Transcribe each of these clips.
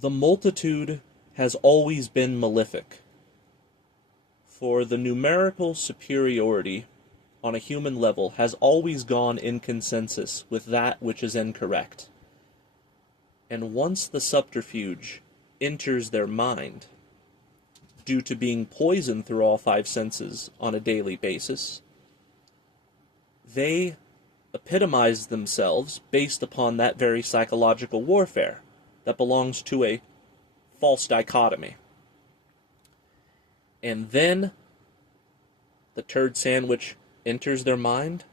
The multitude has always been malefic, for the numerical superiority on a human level has always gone in consensus with that which is incorrect. And once the subterfuge enters their mind, due to being poisoned through all five senses on a daily basis, they epitomize themselves based upon that very psychological warfare that belongs to a false dichotomy. And then the turd sandwich enters their mind,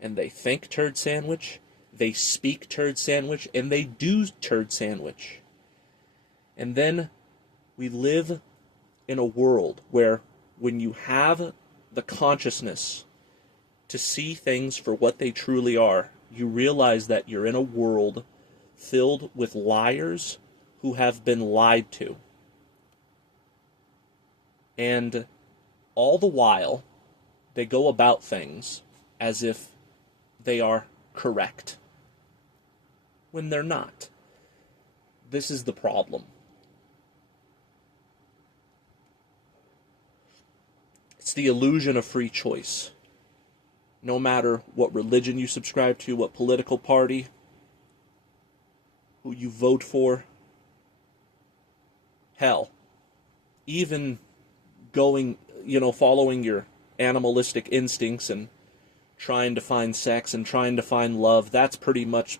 and they think turd sandwich, they speak turd sandwich, and they do turd sandwich. And then we live in a world where when you have the consciousness to see things for what they truly are, you realize that you're in a world filled with liars who have been lied to. And all the while, they go about things as if they are correct, when they're not. This is the problem. It's the illusion of free choice. No matter what religion you subscribe to, what political party, who you vote for, hell, even going, following your animalistic instincts and trying to find sex and trying to find love, that's pretty much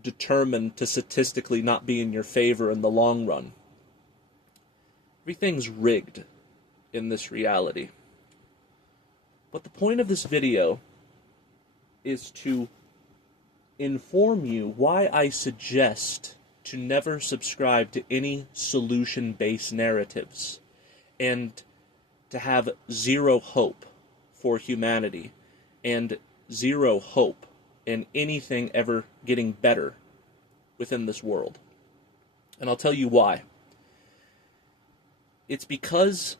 determined to statistically not be in your favor in the long run. Everything's rigged in this reality. But the point of this video is to inform you why I suggest to never subscribe to any solution-based narratives and to have zero hope for humanity and zero hope in anything ever getting better within this world. And I'll tell you why. It's because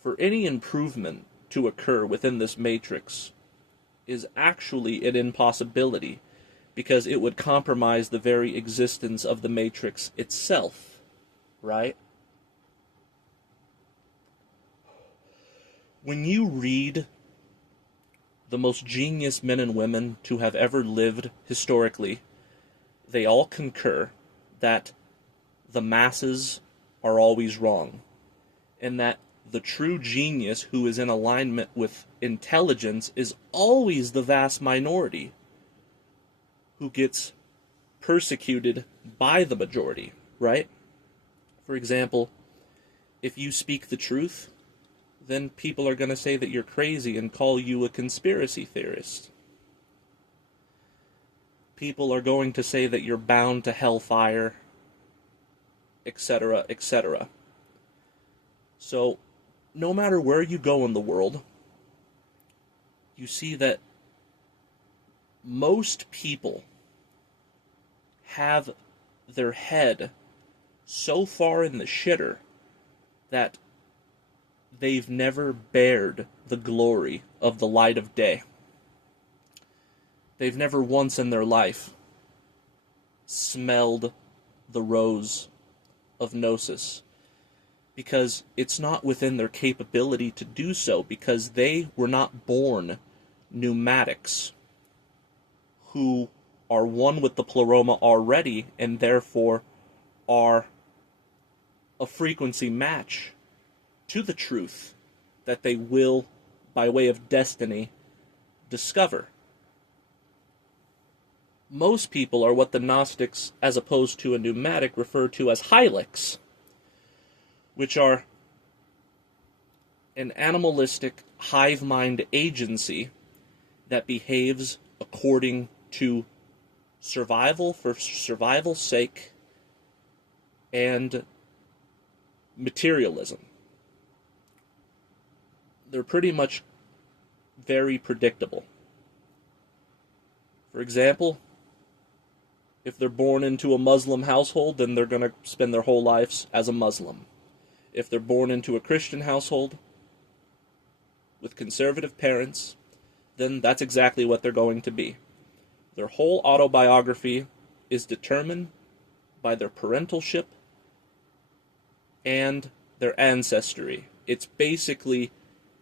for any improvement to occur within this matrix is actually an impossibility, because it would compromise the very existence of the matrix itself, right? When you read the most genius men and women to have ever lived historically, they all concur that the masses are always wrong, and that the true genius who is in alignment with intelligence is always the vast minority who gets persecuted by the majority, right? For example, if you speak the truth, then people are going to say that you're crazy and call you a conspiracy theorist. People are going to say that you're bound to hellfire, etc., etc. So, no matter where you go in the world, you see that most people have their head so far in the shitter that they've never bared the glory of the light of day. They've never once in their life smelled the rose of Gnosis, because it's not within their capability to do so, because they were not born pneumatics who are one with the pleroma already and therefore are a frequency match to the truth that they will, by way of destiny, discover. Most people are what the Gnostics, as opposed to a pneumatic, refer to as Hiliks, which are an animalistic hive mind agency that behaves according to survival for survival's sake and materialism. They're pretty much very predictable. For example, if they're born into a Muslim household, then they're going to spend their whole lives as a Muslim. If they're born into a Christian household with conservative parents, then that's exactly what they're going to be. Their whole autobiography is determined by their parentalship and their ancestry. It's basically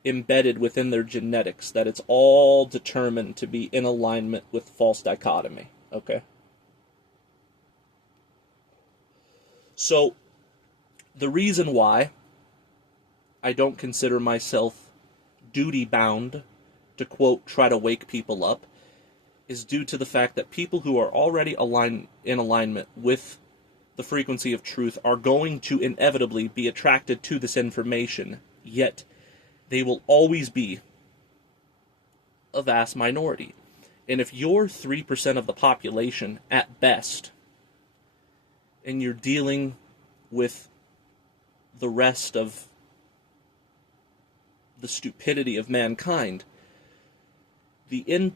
embedded within their genetics that it's all determined to be in alignment with false dichotomy. Okay? So, the reason why I don't consider myself duty-bound to, quote, try to wake people up is due to the fact that people who are already in alignment with the frequency of truth are going to inevitably be attracted to this information, yet they will always be a vast minority. And if you're 3% of the population at best, and you're dealing with the rest of the stupidity of mankind, to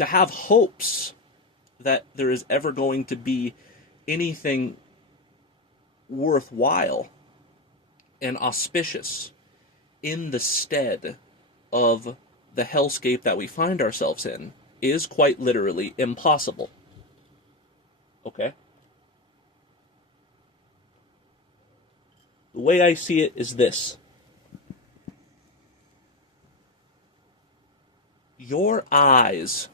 have hopes that there is ever going to be anything worthwhile and auspicious in the stead of the hellscape that we find ourselves in is quite literally impossible. Okay? The way I see it is this. Your eyes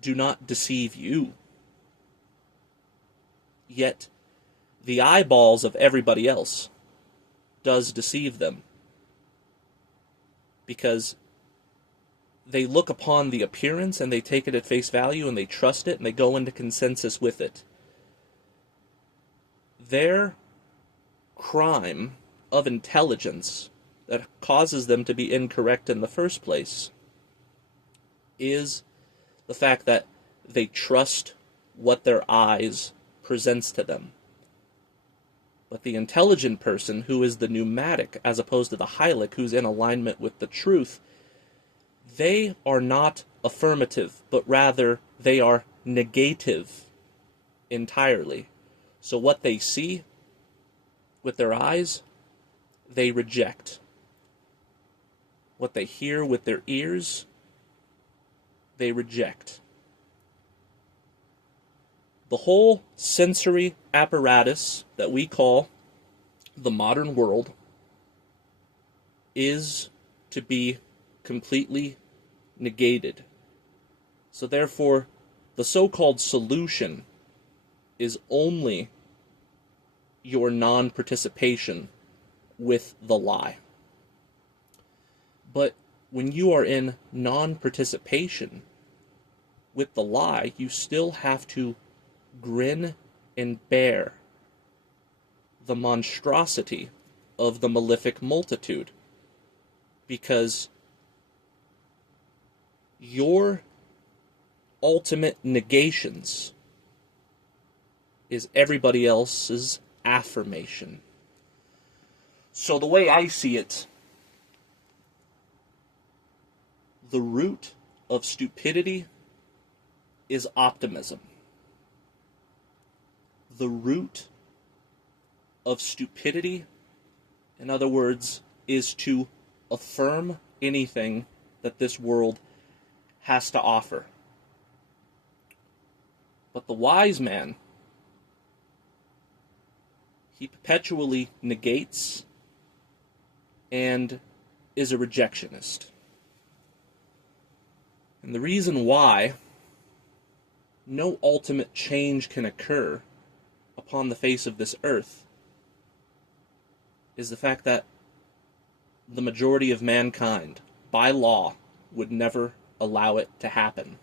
do not deceive you. Yet, the eyeballs of everybody else does deceive them. Because they look upon the appearance and they take it at face value and they trust it and they go into consensus with it. Their crime of intelligence that causes them to be incorrect in the first place is the fact that they trust what their eyes presents to them. But the intelligent person, who is the pneumatic as opposed to the Hilik, who's in alignment with the truth, they are not affirmative, but rather they are negative entirely. So what they see with their eyes, they reject. What they hear with their ears, they reject. The whole sensory apparatus that we call the modern world is to be completely negated. So therefore, the so-called solution is only your non-participation with the lie. But when you are in non-participation with the lie, you still have to grin and bear the monstrosity of the malefic multitude, because your ultimate negations is everybody else's affirmation. So the way I see it, the root of stupidity is optimism. The root of stupidity, in other words, is to affirm anything that this world has to offer. But the wise man, he perpetually negates and is a rejectionist. And the reason why no ultimate change can occur upon the face of this earth is the fact that the majority of mankind, by law, would never allow it to happen.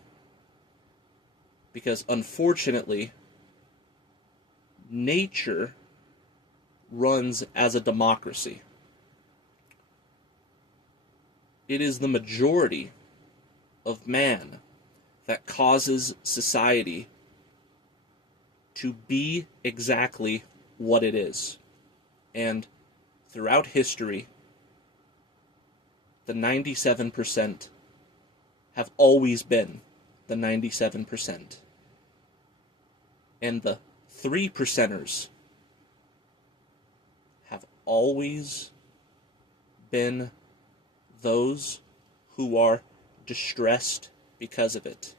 Because unfortunately, nature runs as a democracy. It is the majority of man that causes society to be exactly what it is. And throughout history, the 97% have always been the 97%. And the 3%ers have always been those who are distressed because of it.